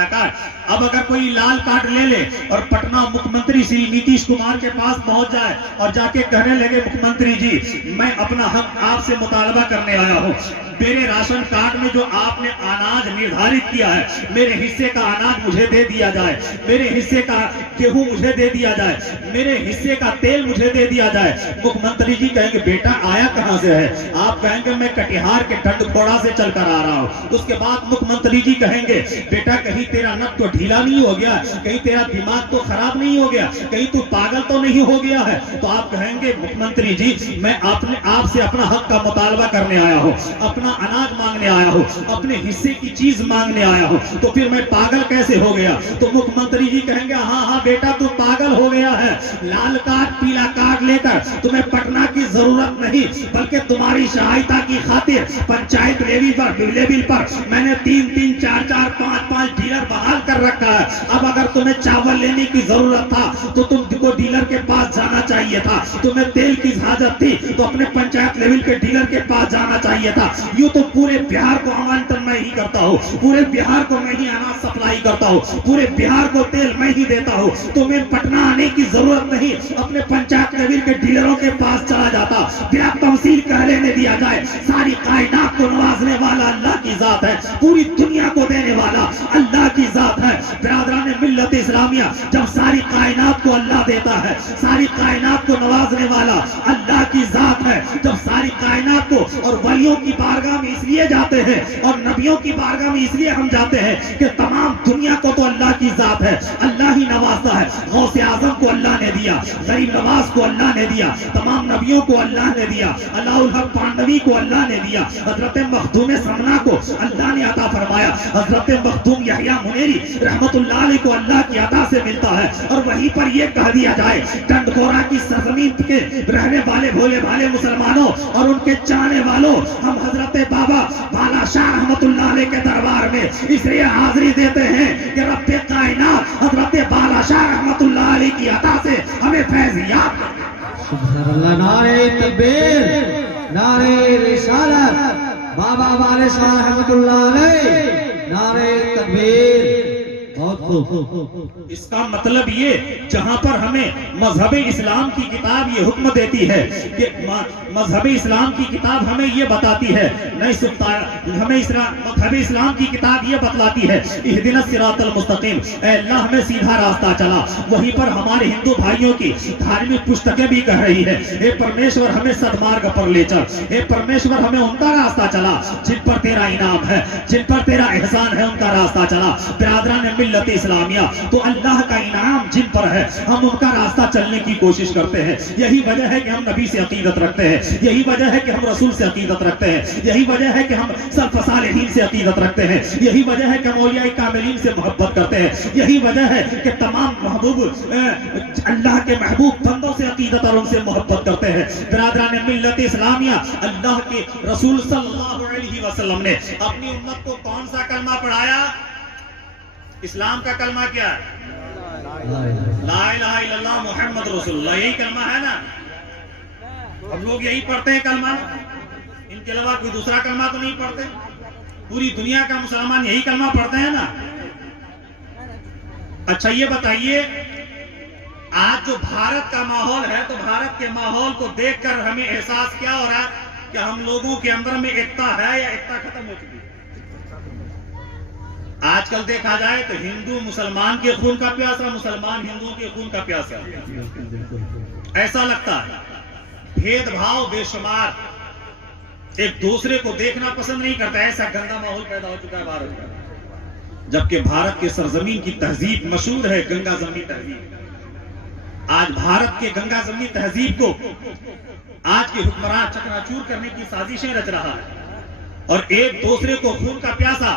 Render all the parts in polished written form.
पीला कार्ड। अब अगर कोई लाल कार्ड ले ले और पटना मुख्यमंत्री श्री नीतीश कुमार के पास पहुंच जाए और जाके कहने लगे, मुख्यमंत्री जी मैं अपना हक आपसे मुतालबा करने आया हूं, मेरे राशन कार्ड में जो आपने अनाज निर्धारित किया है, मेरे हिस्से का अनाज मुझे दे दिया जाए, मेरे हिस्से का गेहूं मुझे दे दिया जाए, मेरे हिस्से का तेल मुझे दे दिया जाए। मुख्यमंत्री जी कहेंगे, बेटा आया कहां से है? आप कहेंगे मैं कटिहार के डंडखोड़ा से चलकर आ रहा हूं। उसके बाद मुख्यमंत्री जी कहेंगे, बेटा कहीं तेरा नट तो ढीला नहीं हो गया, कहीं तेरा दिमाग तो खराब नहीं हो गया, कहीं तू पागल तो नहीं हो गया है? तो आप कहेंगे, मुख्यमंत्री जी मैं आपसे अपना हक का मुतालबा करने आया हूं, अपना अनाज मांगने आया हूं, अपने हिस्से की चीज मांगने आया हूं, तो फिर मैं पागल कैसे हो गया? तो मुख्यमंत्री जी कहेंगे, हाँ हाँ बेटा तू पागल हो गया है, लाल कार्ड पीला कार्ड लेकर तुम्हें पटना की जरूरत नहीं, बल्कि तुम्हारी सहायता की खातिर पंचायत लेवल पर मैंने 3-3, 4-4, 5-5 डीलर बहाल कर रखा है। अब अगर तुम्हें चावल लेने की जरूरत था तो तुमको डीलर के पास जाना चाहिए था, तुम्हें तेल की हाजत थी तो अपने पंचायत लेवल के डीलर के पास जाना चाहिए था। यूं तो पूरे बिहार को आमंत्रण मैं ही करता हूँ, पूरे बिहार को मैं ही अनाज सप्लाई करता हूँ, पूरे बिहार को तेल मैं ही देता हूँ, तुम्हें पटना आने की जरूरत नहीं, अपने पंचायत लेवल के डीलरों के पास चला जाता। बिना तमसील कह लेने दिया जाए, सारी कायनात को नवाजने वाला अल्लाह की जात है, पूरी दुनिया को देने वाला अल्लाह की जात है। बिरादरान मिल्लत इस्लामिया, जब सारी कायनात को अल्लाह देता है, सारी कायनात को नवाजने वाला अल्लाह की जात है। जब सारी कायनात को, और वलियों की बारगाह में इसलिए जाते हैं और नबियों की बारगाह में इसलिए हम जाते हैं कि तमाम दुनिया को तो अल्लाह की जात है, अल्लाह ही नवाजता है। गौसे आजम को अल्लाह ने दिया, गरीब नवाज को अल्लाह ने दिया, तमाम नबियों को अल्लाह ने दिया, अल्लाहुल हक पांडवी को अल्लाह ने दिया, हजरत मखदूम समना को अल्लाह ने अता फरमाया, हजरत मखदूम यहया मुनेरी रहमतुल्लाह अलैह को अल्लाह की अता से मिलता है। और वहीं पर यह कह दिया जाए, डंडखोरा की सरजमीन के रहने वाले भोले भाले मुसलमानों और उनके चाहने वालों, हम हजरत बाबा बाला शाह रहमतुल्लाह अलैह के दरबार में इसलिए हाजिरी देते हैं कि रब्बे कायनात हजरत बाला शाह रहमतुल्लाह अलैह की अता से हमें फैज़ियात। सुभान अल्लाह, नारे तकबीर, नारे रिसालत, बाबा बाले शाह रहमतुल्लाह अलैह, नारे तकबीर। बहुत खूब। इसका मतलब ये, जहां पर हमें मजहब इस्लाम की किताब ये हुक्म देती है कि मजहब इस्लाम की किताब हमें ये बताती है, नहीं सुनता, हमें मजहब इस्लाम की किताब ये बतलाती है, इहदिनस सिरातल मुस्तकीम, ऐ अल्लाह हमें सीधा रास्ता चला। वहीं पर हमारे हिंदू भाइयों की धार्मिक पुस्तकें भी कह रही है, हे परमेश्वर हमें सदमार्ग पर ले चल, हे परमेश्वर हमें उनका रास्ता चला जिन पर तेरा इनाम है, जिन पर तेरा एहसान है, उनका रास्ता चला। बिरादरान मिल्लत इस्लामिया, तो अल्लाह का इनाम जिन पर है हम उनका रास्ता चलने की कोशिश करते हैं। यही वजह है कि हम नबी से अकीदत रखते हैं, यही वजह है कि हम रसूल से अकीदत रखते हैं, यही वजह है कि हम सल्फ सालिहीन से अकीदत रखते हैं, यही वजह है कि हम औलिया कामिलीन से मोहब्बत करते हैं, यही वजह है कि तमाम महबूब अल्लाह के महबूब बंदों से अकीदत और उनसे मोहब्बत करते हैं। बिरादरान मिल्लत इस्लामिया, अल्लाह के रसूल सल्लल्लाहु अलैहि वसल्लम ने अपनी उम्मत को कौन सा कलमा पढ़ाया? इस्लाम का कलमा क्या है? ला इलाहा इल्लल्लाह मुहम्मद रसूलुल्लाह, यही कलमा है ना? हम लोग यही पढ़ते हैं कलमा, इनके अलावा कोई दूसरा कलमा तो नहीं पढ़ते। पूरी दुनिया का मुसलमान यही कलमा पढ़ते हैं ना। अच्छा ये बताइए, आज जो भारत का माहौल है, तो भारत के माहौल को देखकर हमें एहसास क्या हो रहा है कि हम लोगों के अंदर में एकता है या एकता खत्म हो चुकी है? आजकल देखा जाए तो हिंदू मुसलमान के खून का प्यासा, मुसलमान हिंदुओं के खून का प्यासा, ऐसा लगता है। भेदभाव बेशुमार, एक दूसरे को देखना पसंद नहीं करता, ऐसा गंदा माहौल पैदा हो चुका है भारत का। जबकि भारत के सरजमीन की तहजीब मशहूर है, गंगा जमनी तहजीब। आज भारत के गंगा जमनी तहजीब को आज के हुक्मरान चकनाचूर करने की साजिशें रच रहा है और एक दूसरे को खून का प्यासा।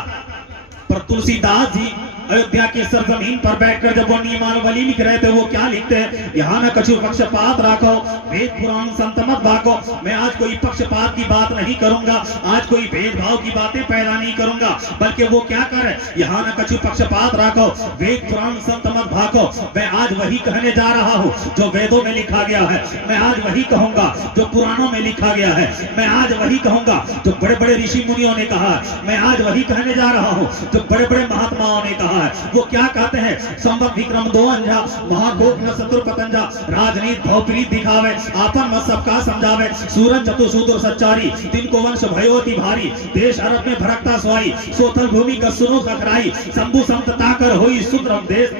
पर तुलसीदास जी अयोध्या की सरजमीन पर बैठकर जब वो नीमान वली लिख रहे थे, वो क्या लिखते हैं? यहाँ न कछु पक्षपात राखो, वेद पुराण संत मत भागो। मैं आज कोई पक्षपात की बात नहीं करूंगा, आज कोई भेदभाव की बातें पैदा नहीं करूंगा, बल्कि वो क्या करे? यहाँ न कछु पक्षपात राखो, वेद पुराण संत मत भागो। मैं आज वही कहने जा रहा हूँ जो वेदों में लिखा गया है, मैं आज वही कहूंगा जो पुराणों में लिखा गया है, मैं आज वही कहूंगा जो बड़े बड़े ऋषि मुनियों ने कहा, मैं आज वही कहने जा रहा हूँ जो बड़े बड़े महात्माओं ने कहा है। वो क्या कहते हैं, संवत विक्रम दो अंजा, महाकोप न शत्रु पतंजा, राजनीति भौप्रीत दिखावे, आपन मत सबका समझावे, सूरज चतुसूत्र सच्चारी, दिन को वंश भयोति भारी, देश अरब में भरकता स्वाई, सोथल भूमि का सुनो खखराई, शंभु समता कर होई सुद्रम देश।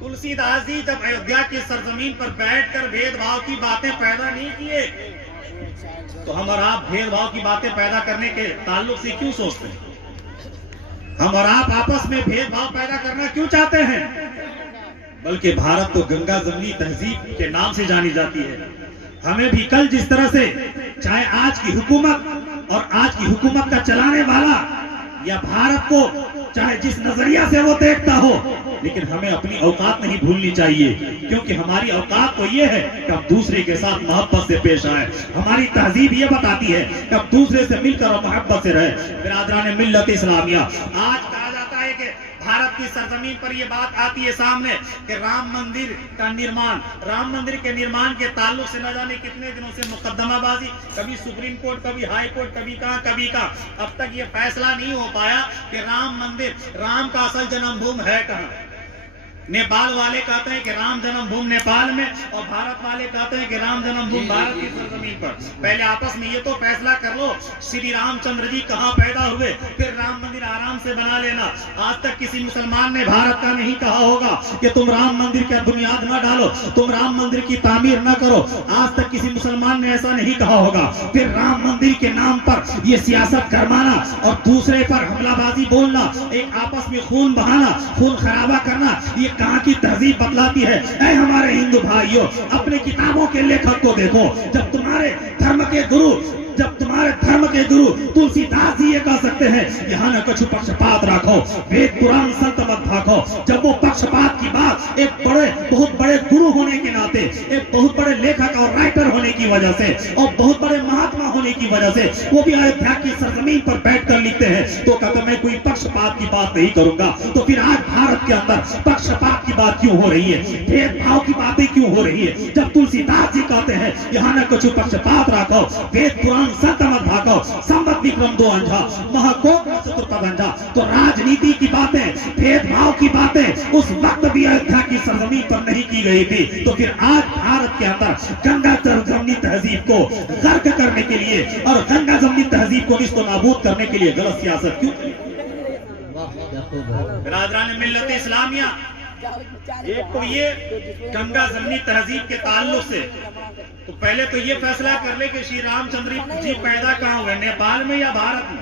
तुलसीदास जी जब अयोध्या की सरजमीन पर बैठकर भेदभाव की बातें पैदा नहीं किए, तो हम और आप भेदभाव की बातें पैदा करने के ताल्लुक से क्यों सोचते हैं? हम और आप आपस में भेदभाव पैदा करना क्यों चाहते हैं? बल्कि भारत तो गंगा जमनी तहजीब के नाम से जानी जाती है। हमें भी कल जिस तरह से, चाहे आज की हुकूमत और आज की हुकूमत का चलाने वाला या भारत को चाहे जिस नजरिया से वो देखता हो, लेकिन हमें अपनी औकात नहीं भूलनी चाहिए, क्योंकि हमारी औकात तो ये है कि हम दूसरे के साथ मोहब्बत से पेश आए। हमारी तहजीब ये बताती है कि हम दूसरे से मिलकर और मोहब्बत से रहे। बिरादरान मिल्लत इस्लामिया, आज कहा जाता है कि भारत की सरजमीन पर यह बात आती है सामने कि राम मंदिर का निर्माण, राम मंदिर के निर्माण के ताल्लुक से न जाने कितने दिनों से मुकदमाबाजी, कभी सुप्रीम कोर्ट, कभी हाई कोर्ट, कभी कहाँ। अब तक ये फैसला नहीं हो पाया कि राम मंदिर, राम का असल जन्मभूमि है कहाँ। नेपाल वाले कहते हैं कि राम जन्मभूमि नेपाल में, और भारत वाले कहते हैं कि राम जन्मभूमि भारत की सरजमीन पर। पहले आपस में ये तो फैसला कर लो श्री रामचंद्र जी कहाँ पैदा हुए, फिर राम मंदिर आराम से बना लेना। आज तक किसी मुसलमान ने भारत का नहीं कहा होगा कि तुम राम मंदिर का बुनियाद न डालो, तुम राम मंदिर की तामीर न करो। आज तक किसी मुसलमान ने ऐसा नहीं कहा होगा। फिर राम मंदिर के नाम पर ये सियासत करवाना और दूसरे पर हमलाबाजी बोलना, एक आपस में खून बहाना, खून खराबा करना, ये कहाँ की तहजीब बतलाती है? ऐ हमारे हिंदू भाइयों, अपने किताबों के लेखक को देखो। जब तुम्हारे धर्म के गुरु तुलसीदास जी ये कह सकते हैं, यहाँ न कुछ पक्षपात रखो, वेद पुराण संत मत भागो। जब वो पक्षपात की बात एक बहुत बड़े गुरु होने के नाते, एक बहुत बड़े लेखक और राइटर होने की वजह से, और बहुत बड़े महात्मा होने की वजह से वो भी अयोध्या की सरजमीन पर बैठकर लिखते हैं, तो कहते मैं कोई पक्षपात की बात नहीं करूंगा। तो फिर आज भारत के अंदर पक्षपात की बात क्यों हो रही है, भेदभाव की बातें क्यों हो रही है? जब तुलसीदास जी कहते हैं यहाँ न कुछ पक्षपात रखो, वेद पुराण संत मत भागो, संवत विक्रम दो अंजा, महाकोप न शत्रु पतंजा। तो राजनीति की बातें, भेदभाव की बातें उस वक्त भी अयोध्या की सरजमीन पर नहीं की गई थी। तो फिर आज भारत के अंदर गंगा जमनी तहजीब को गर्क करने के लिए और गंगा जमनी तहजीब को निस्तो नाबूद करने के लिए गलत सियासत क्यों? बिरादरान मिल्लत इस्लामिया, एक तो ये गंगा जमनी तहजीब के ताल्लुक से, तो पहले तो ये फैसला कर ले कि श्री रामचंद्र जी पैदा कहाँ हुए, नेपाल में या भारत में?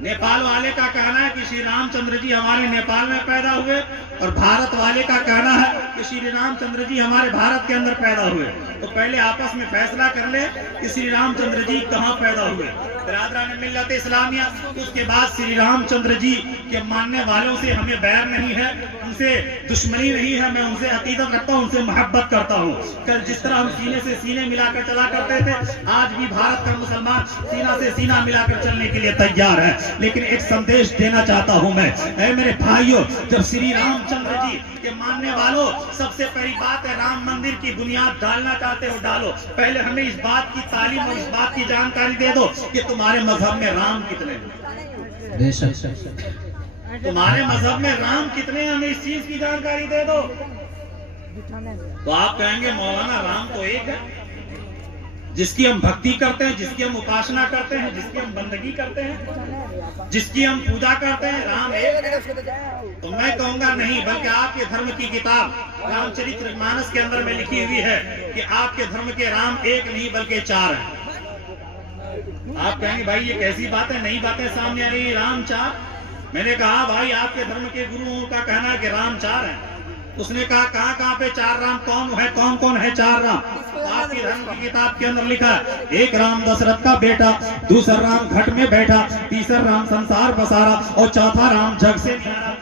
नेपाल वाले का कहना है कि श्री रामचंद्र जी हमारे नेपाल में पैदा हुए, और भारत वाले का कहना है कि श्री रामचंद्र जी हमारे भारत के अंदर पैदा हुए। तो पहले आपस में फैसला कर ले कि श्री रामचंद्र जी कहाँ पैदा हुए। बिरादरान मिल्लत इस्लामिया, उसके बाद श्री रामचंद्र जी के मानने वालों से हमें बैर नहीं है, उनसे दुश्मनी नहीं है, मैं उनसे अकीदत रखता हूँ, उनसे मोहब्बत करता हूँ। कल जिस तरह हम सीने से सीने मिलाकर चला करते थे, आज भी भारत का मुसलमान सीना से सीना मिलाकर चलने के लिए तैयार है। लेकिन एक संदेश देना चाहता हूँ मैं, ऐ मेरे भाइयों, जब श्री रामचंद्र जी के मानने वालों, सबसे पहली बात है राम मंदिर की बुनियाद डालना चाहते हो डालो। पहले हमें इस बात की तालीम और इस बात की जानकारी दे दो कि तुम्हारे मजहब में राम कितने हैं, तुम्हारे मजहब में राम कितने हैं, हमें इस चीज की जानकारी दे दो। तो आप कहेंगे मौलाना राम तो एक है, जिसकी हम भक्ति करते हैं, जिसकी हम उपासना करते हैं, जिसकी हम बंदगी करते हैं, जिसकी हम पूजा करते हैं, राम एक। तो मैं कहूंगा नहीं, बल्कि आपके धर्म की किताब रामचरितमानस के अंदर में लिखी हुई है कि आपके धर्म के राम एक नहीं बल्कि 4 हैं। आप कहेंगे भाई ये कैसी बात है, नई बातें सामने आ रही है, राम 4। मैंने कहा भाई आपके धर्म के गुरुओं का कहना है कि राम 4 है। उसने कहा कहाँ पे 4 राम, कौन कौन है 4 राम? आपकी धर्म की किताब के अंदर लिखा है, एक राम दशरथ का बेटा, दूसरा राम घट में बैठा, तीसरा राम संसार बसारा और चौथा राम जग से न्यारा।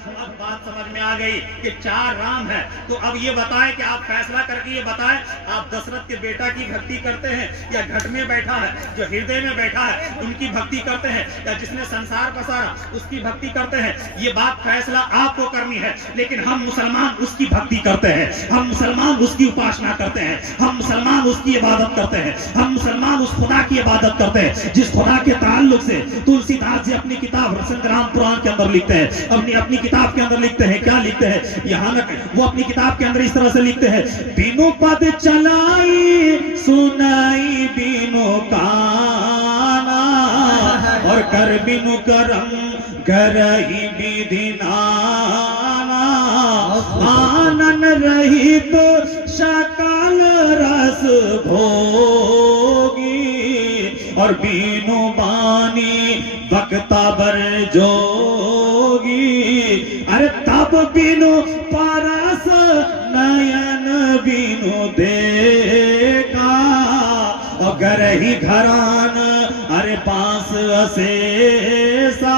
अब बात समझ में आ गई कि 4 राम है। तो अब ये बताएं कि आप फैसला करके ये बताएं, आप दशरथ के बेटा की भक्ति करते हैं या घट में बैठा है जो हृदय में बैठा है उनकी भक्ति करते हैं, या जिसने संसार पसारा उसकी भक्ति करते हैं? ये बात फैसला आपको करनी है। लेकिन हम मुसलमान उसकी भक्ति करते हैं, हम मुसलमान उसकी उपासना करते हैं, हम मुसलमान उसकी इबादत करते हैं, हम मुसलमान उस खुदा की इबादत करते हैं जिस खुदा के ताल्लुक से तुलसीदास जी अपनी किताब संग्राम पुराण के अंदर लिखते हैं। अपनी किताब के अंदर लिखते हैं, क्या लिखते हैं? यहाँ वो अपनी किताब के अंदर इस तरह से लिखते हैं, बिनु पद चलाई सुनाई बिनु काना, और कर बिनु करम करही विधि नाना, आनन रहित सकल रस भोगी, और बीनु बानी बक्ता बर जोगी। अरे तब बिनु परस नयन बिनु देखा, और गरही घरान अरे पास असेसा।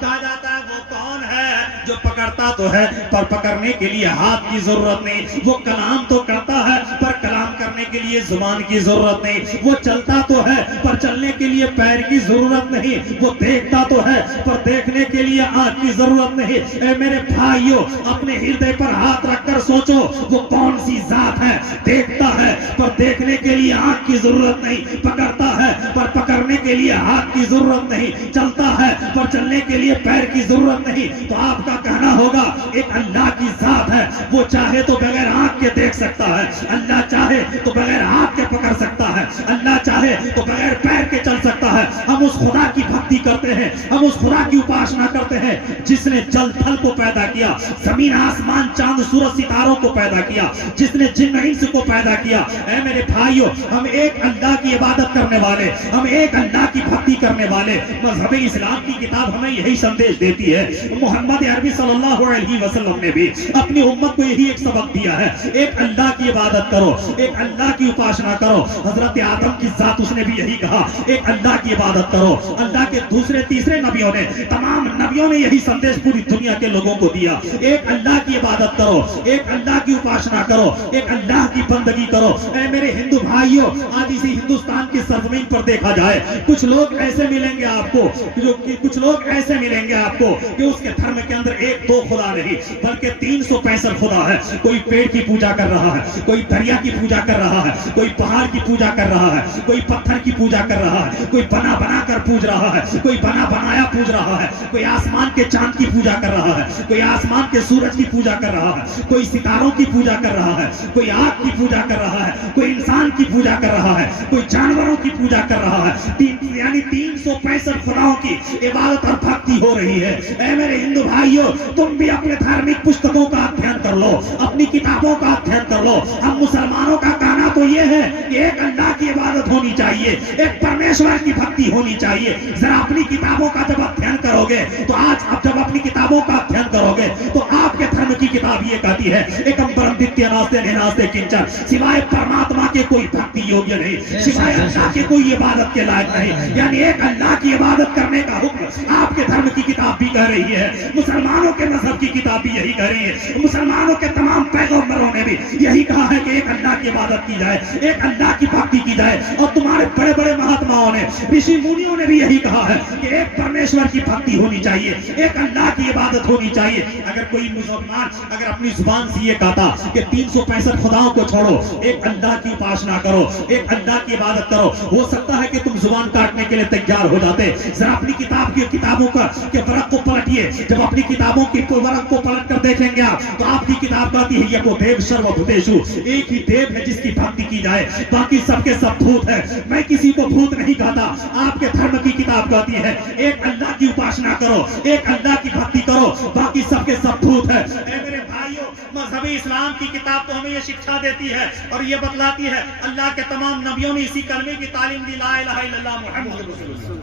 कहा जाता है वो कौन है जो पकड़ता तो है पर पकड़ने के लिए हाथ की जरूरत नहीं, वो कलाम तो करता है पर कलाम करने के लिए जुबान की जरूरत नहीं, वो चलता तो है पर चलने के लिए पैर की जरूरत नहीं, वो देखता तो है पर देखने के लिए आंख की जरूरत नहीं। ए मेरे भाइयों, अपने हृदय पर हाथ रखकर सोचो वो कौन सी जात है? देखता है पर देखने के लिए आंख की जरूरत नहीं, पकड़ता है पर पकड़ने के लिए हाथ की जरूरत नहीं, चलता है पर चलने के लिए पैर की जरूरत नहीं। तो आपका कहना होगा एक अल्लाह की जात है, वो चाहे तो बगैर आंख के देख सकता है, अल्लाह चाहे तो बगैर हाथ के पकड़ सकता है, अल्लाह चाहे तो बगैर पैर के चल सकता है। हम उस खुदा की भक्ति करते हैं, हम उस खुदा की उपासना करते हैं जिसने जल थल को पैदा किया, जमीन आसमान चांद सूरज सितारों को पैदा किया, जिसने जिन्न इंस को पैदा किया। ऐ मेरे भाइयों, हम एक अल्लाह की इबादत करने वाले, हम एक अल्लाह की भक्ति करने वाले। मजहब इस्लाम की किताब हमें यही संदेश देती है। मोहम्मद अरबी सल्लल्लाहु अलैहि वसल्लम ने भी अपनी उम्मत को यही एक सबक दिया है, एक अल्लाह की इबादत करो, एक अल्लाह की उपासना करो। हजरत आदम की जात उसने भी यही कहा, एक अल्लाह की इबादत करो। अल्लाह के दूसरे तीसरे नबियों ने, तमाम नबियों ने यही संदेश पूरी दुनिया के लोगों को दिया, एक अल्लाह की इबादत करो, एक अल्लाह की उपासना करो, एक अल्लाह की बंदगी करो। ऐ मेरे हिंदू भाइयों, आज इसी हिंदुस्तान की सरजमीन पर देखा जाए, कुछ लोग ऐसे मिलेंगे आपको कुछ लोग ऐसे मिलेंगे आपको कि उसके धर्म के अंदर एक दो खुदा नहीं बल्कि 365 खुदा है। कोई पेड़ की पूजा कर रहा है, कोई दरिया की पूजा कर रहा है, कोई पहाड़ की पूजा कर रहा है, कोई पत्थर की पूजा कर रहा है, कोई बना बना कर पूज रहा है, कोई बना बनाया पूज रहा है, कोई आसमान के चांद की पूजा कर रहा है, कोई आसमान के सूरज की पूजा कर रहा है, कोई सितारों की पूजा कर रहा है, कोई आग की पूजा कर रहा है, कोई इंसान की पूजा कर रहा है, कोई जानवरों की पूजा कर रहा है। यानी 365 खुदाओं की इबादत और भक्ति हो रही है। ऐ मेरे हिंदू भाइयों, तुम भी अपने धार्मिक पुस्तकों का अध्ययन कर लो, अपनी किताबों का अध्ययन कर लो। हम मुसलमानों का कहना तो ये है कि एक अल्लाह की इबादत होनी चाहिए, एक परमेश्वर की भक्ति होनी चाहिए। जरा अपनी किताबों का जब अध्ययन करोगे तो आज आप जब अपनी किताबों का अध्ययन करोगे तो आपके धर्म की किताब ये कहती है, एकम परम द्वितीय नास्ते निनास्ते किंचन, सिवाय परमात्मा के कोई भक्ति योग्य नहीं, सिवाय अल्लाह के कोई इबादत के लायक नहीं। यानी एक अल्लाह की इबादत करने का हुक्म आपके धर्म की किताब भी कह रही है, मुसलमानों के मजहब की किताब भी यही कह रही है, मुसलमानों के तमाम पैगंबरों ने भी यही कहा है कि एक अल्लाह की इबादत की जाए, एक अल्लाह की भक्ति की जाए। और तुम्हारे बड़े बड़े महात्माओं ने, ऋषि मुनियों ने भी यही कहा है कि एक परमेश्वर की भक्ति होनी चाहिए, एक अल्लाह की इबादत होनी चाहिए। अगर कोई मुसलमान अगर अपनी जुबान से ये कहता कि 365 खुदाओं को छोड़ो, एक अल्लाह की उपासना करो, एक अल्लाह की इबादत करो, हो सकता है कि तुम जुबान काटने के लिए तैयार हो जाते। जरा अपनी किताबों का के वरक को पलटिए, जब अपनी किताबों की वरक को पलट कर देखेंगे आप तो आपकी किताब कहती है ये को देव सर्वभूतेषु, एक ही देव है जिसकी भक्ति की जाए, बाकी सबके सब भूत है। मैं किसी को भूत नहीं कहता, आपके धर्म की किताब कहती है एक अल्लाह की उपासना करो, एक अल्लाह की भक्ति करो, बाकी सबके सब भूत है। मेरे भाइयों, मजहब इस्लाम की किताब तो हमें ये शिक्षा देती है और ये बतलाती है, अल्लाह के तमाम नबियों ने इसी कलमे की तालीम दी, ला इलाहा इल्लल्लाह मुहम्मद रसूलुल्लाह,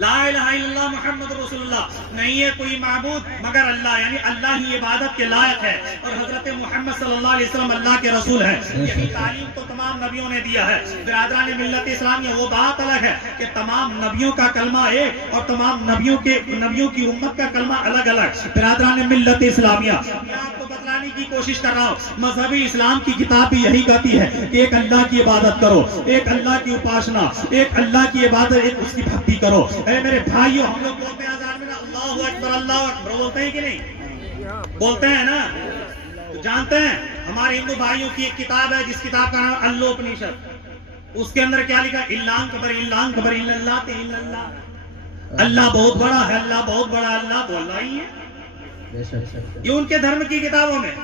ला इलाहा इल्लल्लाह मुहम्मद रसूलुल्लाह, नहीं है कोई माबूद मगर अल्लाह, यानी अल्लाह ही इबादत के लायक है और हजरत मोहम्मद सल्लल्लाहु अलैहि वसल्लम अल्लाह के रसूल है। यही तालीम तो तमाम नबियों ने दिया है। बिरादरान मिल्लत इस्लामिया, वो बात अलग है कि तमाम नबियों का कलमा एक और तमाम नबियों की उम्मत का कलमा अलग अलग। बिरादरान मिल्लत इस्लामिया, मैं आपको बतलाने की कोशिश कर रहा हूँ, मजहबी इस्लाम की किताब भी यही कहती है कि एक अल्लाह की इबादत करो, एक अल्लाह की उपासना, एक अल्लाह की इबादत, एक उसकी भक्ति करो। मेरे भाइयों, हम लोग बोलते हैं अज़ान में ना अल्लाहु अकबर, अल्लाहु अकबर, बोलते हैं कि नहीं? बोलते हैं ना? तो जानते हैं हमारे हिंदू भाइयों की एक किताब है जिस किताब का नाम अल्लोपनिषद, उसके अंदर क्या लिखा? इल्लाह कबर इल्लल्लाह ते इल्लल्लाह, अल्लाह बहुत बड़ा है, अल्लाह बहुत बड़ा, अल्लाह तो अल्लाह ही है। ये उनके धर्म की किताबों में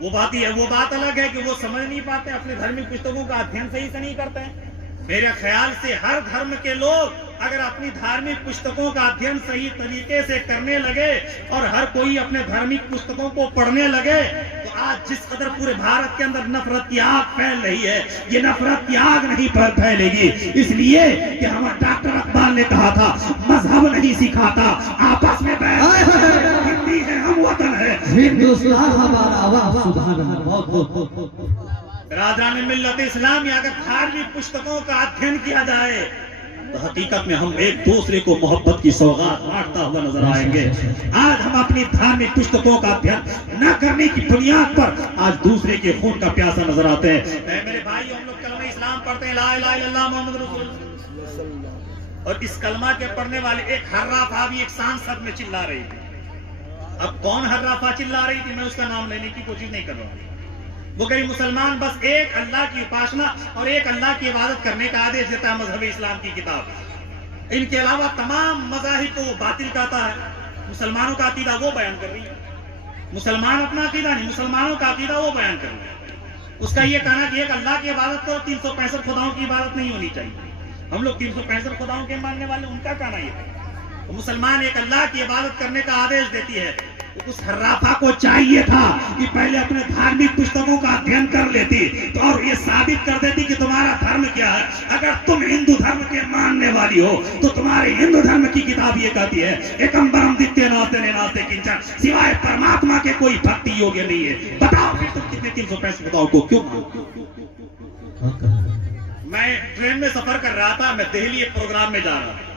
वो बात ही है। वो बात अलग है कि वो समझ नहीं पाते, अपने धार्मिक पुस्तकों का अध्ययन सही से नहीं करते हैं। मेरे ख्याल से हर धर्म के लोग अगर अपनी धार्मिक पुस्तकों का अध्ययन सही तरीके से करने लगे और हर कोई अपने धार्मिक पुस्तकों को पढ़ने लगे तो आज जिस कदर पूरे भारत के अंदर नफरत की आग फैल रही है, ये नफरत की आग नहीं फैलेगी। इसलिए कि हमारा डॉक्टर अकबाल ने कहा था, मजहब नहीं सिखाता, आपस में हिंदी है, हम वतन है, हिंदुस्तान हमारा। वाह सुभान अल्लाह, बहुत बहुत। बिरादरान मिल्लत इस्लामी, अगर धार्मिक पुस्तकों का अध्ययन किया जाए तो हकीकत में हम एक दूसरे को मोहब्बत की सौगात बांटता हुआ नजर आएंगे। आज हम अपनी धार्मिक पुस्तकों का अध्ययन न करने की बुनियाद पर आज दूसरे के खून का प्यासा नजर आते हैं। मेरे भाई, हम लोग कलमा इस्लाम पढ़ते हैं, ला इलाहा इल्लल्लाह मुहम्मद रसूलुल्लाह, और इस कलमा के पढ़ने वाले एक हर्राफा भी एक सांसद में चिल्ला रही थी। अब कौन हर्राफा चिल्ला रही थी, मैं उसका नाम लेने की कोशिश नहीं कर रहा हूँ। वो कहीं मुसलमान बस एक अल्लाह की उपासना और एक अल्लाह की इबादत करने का आदेश देता है मजहब इस्लाम की किताब। इनके अलावा तमाम मज़ाहिब को वो बातिल कहता है। मुसलमानों का अकीदा वो बयान कर रही है, मुसलमान अपना अकीदा नहीं, मुसलमानों का अकीदा वो बयान कर रही है। उसका ये कहना कि एक अल्लाह की इबादत करो, 365 खुदाओं की इबादत नहीं होनी चाहिए। हम लोग 365 खुदाओं के मानने वाले, उनका कहना ये है। तो मुसलमान एक अल्लाह की इबादत करने का आदेश देती है। उस हर्राफा को चाहिए था कि पहले अपने धार्मिक पुस्तकों का अध्ययन कर लेती तो और ये साबित कर देती कि तुम्हारा धर्म क्या है। अगर तुम हिंदू धर्म के मानने वाली हो तो तुम्हारे हिंदू धर्म की किताब ये कहती है, एकम्बरम द्वितीय नास्ते नास्ते किंचन, सिवाय परमात्मा के कोई भक्ति योग्य नहीं है। बताओ फिर तुम कितने 365 खुदाओं को क्यों? मैं ट्रेन में सफर कर रहा था, मैं दिल्ली एक प्रोग्राम में जा रहा था।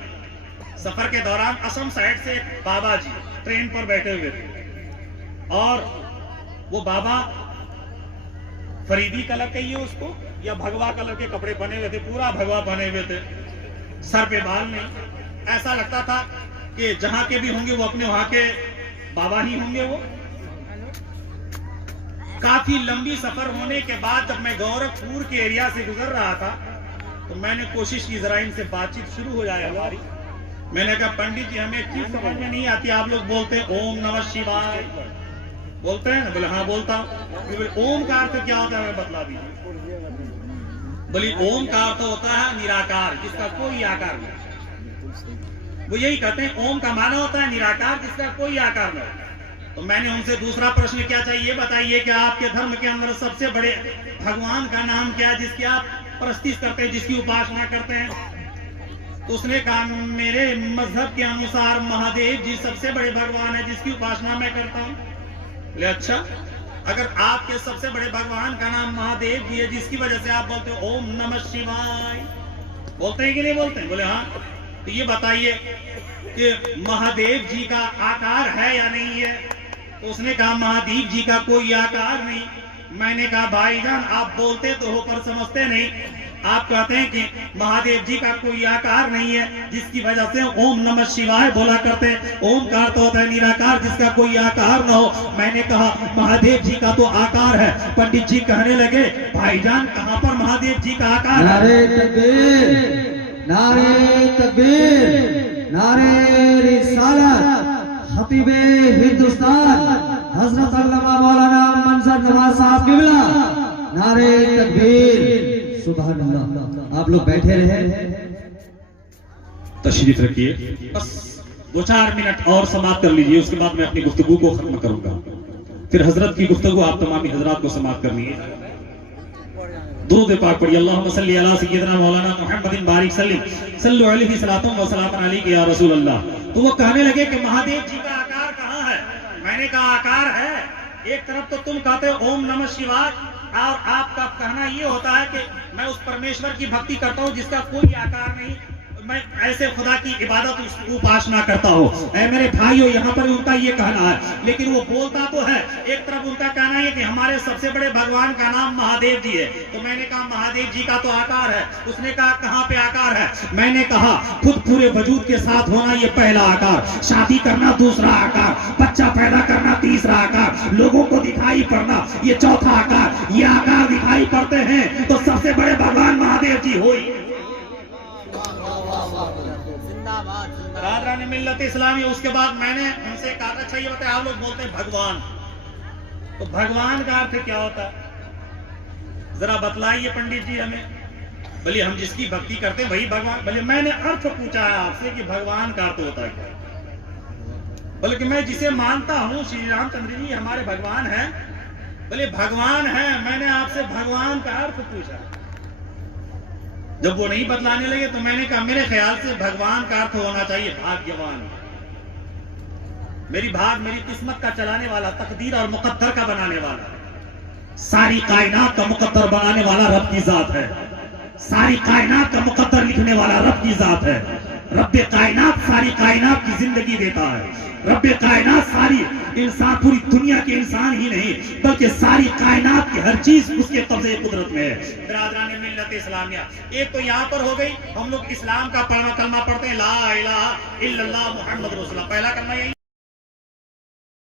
सफर के दौरान असम साइड से एक बाबा जी ट्रेन पर बैठे हुए थे और वो बाबा फरीदी कलर कहिए उसको या भगवा कलर के कपड़े पहने हुए थे, पूरा भगवा पहने हुए थे, सर पे बाल नहीं। ऐसा लगता था कि जहां के भी होंगे वो अपने वहां के बाबा ही होंगे। वो काफी लंबी सफर होने के बाद जब मैं गोरखपुर के एरिया से गुजर रहा था तो मैंने कोशिश की जरा इनसे बातचीत शुरू हो जाए हमारी। मैंने कहा, पंडित जी हमें एक चीज समझ में नहीं आती, आप लोग बोलते हैं ओम नमः शिवाय, बोलते हैं ना? बोले हाँ बोलता हूँ। ओम का अर्थ क्या होता है हमें बतला दीजिए। बोली ओम का अर्थ होता है निराकार, जिसका कोई आकार नहीं। वो यही कहते हैं ओम का माना होता है निराकार, जिसका कोई आकार नहीं। तो मैंने उनसे दूसरा प्रश्न क्या चाहिए, बताइए कि आपके धर्म के अंदर सबसे बड़े भगवान का नाम क्या है जिसकी आप परस्तिश करते हैं, जिसकी उपासना करते हैं? तो उसने कहा, मेरे मजहब के अनुसार महादेव जी सबसे बड़े भगवान है जिसकी उपासना मैं करता हूँ। बोले अच्छा, अगर आपके सबसे बड़े भगवान का नाम महादेव जी है जिसकी वजह से आप बोलते हो ओम नमः शिवाय, बोलते हैं कि नहीं बोलते हैं? बोले हाँ। तो ये बताइए कि महादेव जी का आकार है या नहीं है? तो उसने कहा, महादेव जी का कोई आकार नहीं। मैंने कहा, भाईजान आप बोलते तो हो पर समझते नहीं। आप कहते हैं कि महादेव जी का कोई आकार नहीं है जिसकी वजह से ओम नमः शिवाय बोला करते हैं। ओम का अर्थ होता है निराकार, जिसका कोई आकार न हो। मैंने कहा महादेव जी का तो आकार है। पंडित जी कहने लगे, भाईजान कहाँ पर महादेव जी का आकार है? नारे तकबीर, नारे तकबीर, नारे रिसालत, खतीबे हिंदुस्तान हजरत अल्लामा मौलाना मंजर नवाज साहब किबला, नारे तकबीर, सुभान अल्लाह। आप लोग बैठे रहे, तशरीफ रखिए, बस 2-4 मिनट और समाप्त कर लीजिए, उसके बाद मैं अपनी गुफ्तगू को खत्म करूंगा। फिर हजरत की गुफ्तगू आप तमामी हजरात को समाप्त करनी है। दुरूद पाक पढ़िए, अल्लाहुम्मा सल्ली अला सय्यिदना मौलाना मुहम्मदिन बारिक सल्लिम सल्लल्लाहु अलैहि वसल्लम व सलाम अलैहि या रसूल अल्लाह। तो वो कहने लगे कि महादेव जी का आकार कहाँ है। मैंने कहा आकार है, एक तरफ तो तुम कहते हो ओम नमः शिवाय, और आपका कहना ये होता है कि मैं उस परमेश्वर की भक्ति करता हूँ जिसका कोई आकार नहीं, मैं ऐसे खुदा की इबादत उपासना करता हूँ। ऐ मेरे भाइयों, यहाँ पर उनका ये कहना है, लेकिन वो बोलता तो है, एक तरफ उनका कहना है कि हमारे सबसे बड़े भगवान का नाम महादेव जी है। तो मैंने कहा महादेव जी का तो आकार है। उसने कहा कहाँ पे आकार है। मैंने कहा खुद पूरे वजूद के साथ होना ये पहला आकार, शादी करना दूसरा आकार, बच्चा पैदा करना तीसरा आकार, लोगों को दिखाई पड़ना ये चौथा आकार। ये आकार दिखाई पड़ते हैं तो सबसे बड़े भगवान महादेव जी हो ही। मिल्लत इस्लामी। उसके बाद मैंने उनसे कहा अच्छा ये बताया, आप लोग बोलते हैं भगवान, तो भगवान का अर्थ क्या होता है, जरा बतलाइए पंडित जी हमें। बोले हम जिसकी भक्ति करते हैं वही भगवान। बोले मैंने अर्थ पूछा है आपसे कि भगवान का अर्थ होता है क्या। बोले कि मैं जिसे मानता हूँ श्री रामचंद्र जी हमारे भगवान हैं। बोले भगवान है, मैंने आपसे भगवान का अर्थ पूछा। जब वो नहीं बदलाने लगे तो मैंने कहा मेरे ख्याल से भगवान का अर्थ होना चाहिए भाग्यवान। मेरी किस्मत का चलाने वाला, तकदीर और मुकद्दर का बनाने वाला, सारी कायनात का मुकद्दर बनाने वाला रब की जात है। सारी कायनात का मुकद्दर लिखने वाला रब की जात है। रब्बे कायनात सारी कायनात की जिंदगी देता है। रब्बे कायनात सारी इंसान, पूरी दुनिया के इंसान ही नहीं बल्कि सारी कायनात की हर चीज उसके कब्जे कुदरत में है। बिरादरान मिल्लत इस्लामिया, एक तो यहाँ पर हो गई, हम लोग इस्लाम का कलमा पढ़ते हैं ला इलाहा इल्लल्लाह मुहम्मद रसूलुल्लाह, पहला कलमा यही।